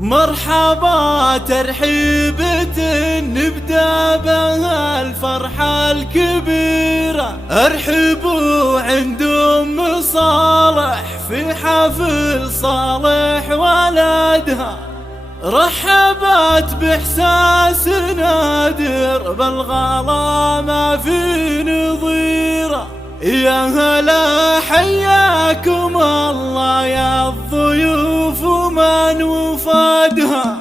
مرحبا ترحيبة نبدأ بها الفرحة الكبيرة، ارحبوا عند أم صالح في حفل صالح ولدها. رحبت بإحساس نادر بالغلا ما في نظيره، يا هلا حياكم الله يا الضيوف ومن وفادها.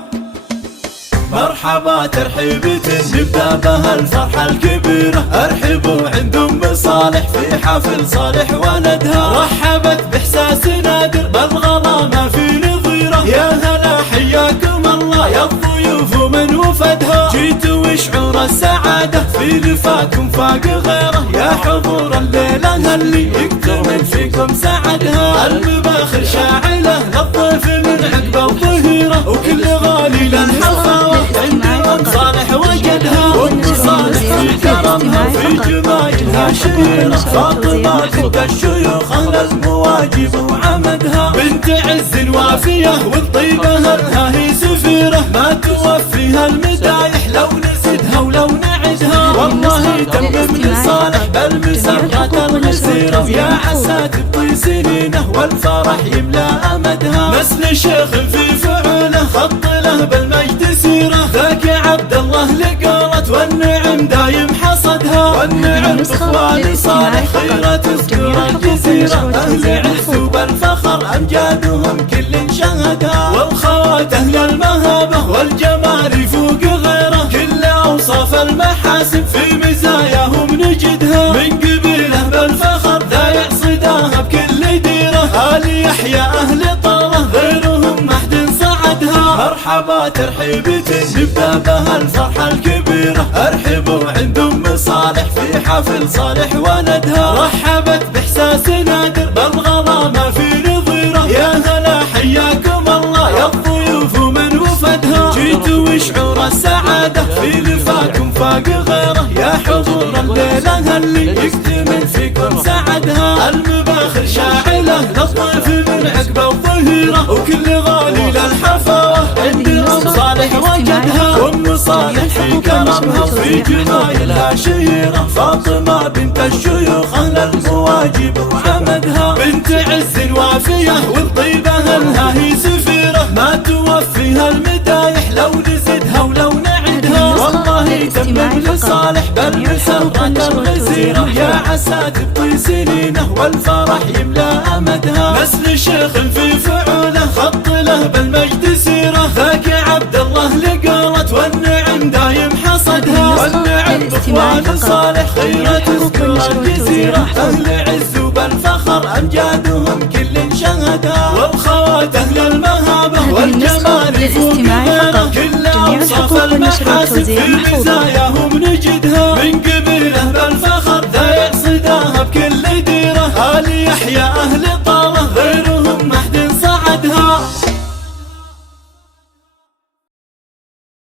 مرحبا ترحيبة نبدأ بها الفرحة الكبيرة، ارحبوا عند أم صالح في حفل صالح ولدها. رحبت بإحساس نادر بالغلا ما في نظيره، يا هلا حياكم الله يا الضيوف ومن وفدها. جيتوا وشعور السعادة في لفاكم فاق غيره، يا حضور الليلة اللي يكتمل فيكم سعدها. المباخر شاعلة للضيف من عقبه وظهيره، وكل غالي للحفاوة عند أم صالح وجدها. وأم صالح في كرمها في جمايلها شهيرة، فاطمة بنت الشيوخ أهل المواجب وعمدها. بنت عز وافية والطيبة لها هي سفيرة، ما توفيها المدايح لو نزدها ولو نعدها. والله تمم لصالح بالمسرات الغزيرة، يا عسى تبطي سنينه والفرح يملا أمدها. نسل شيخ في فعله خط له بالمجد سيرة، ذاك عبد الله لقالت والنعم دايم حصدها. والنعم بإخوان صالح خيرة تذكر الجزيرة، أهل عز وبالفخر أمجادهم كل شهدها. والخوات أهل المهابة والجمال يفوق غيره، كل أوصاف المحاسن في مزاياهم نجدها. من قبيله بالفخر ذا يعصداها بكل ديره، آل يحيى أهل طاره غيرهم ما حد صعدها. مرحبا ترحيبة نبدأ بها الفرحة الكبيرة، ارحبوا عند أم صالح في حفل صالح ولدها. رحبت بإحساس نادر بالغلا ما في نظيره، يا هلا حياكم الله يا الضيوف ومن وفدها. جيتوا وشعور السعادة في لفاكم فاق غيره، يا حضور الليلة اللي يكتمل فيكم سعدها. المباخر شاعلة للضيف من عقبه وظهيره، وكل غالي للحفاوة عند أم صالح وجدها. وأم صالح في كرمها في جمايلها شهيرة، فاطمة بنت الشيوخ أهل المواجب وعمدها. بنت عز وافية والطيبة لها هي سفيرة، ما توفيها المدايح لو نزدها ولو نعدها. والله تمم لصالح بالمسرات الغزيرة، يا عسى تبطي سنينه والفرح يملا أمدها. نسل شيخ في فعوله خط له بالمجد سيرة، ذاك عبد الله لقالت والنعم دايم حصدها. والنعم بإخوان صالح خيرة تذكر الجزيرة، أهل عز وبالفخر أمجادهم كل شهدها. والخوات أهل المهابة والجمال يفوق غيره، كل أوصاف المحاسن في مزاياهم نجدها. من قبيله بالفخر ذا يعصداها بكل ديره، آل يحيى أهل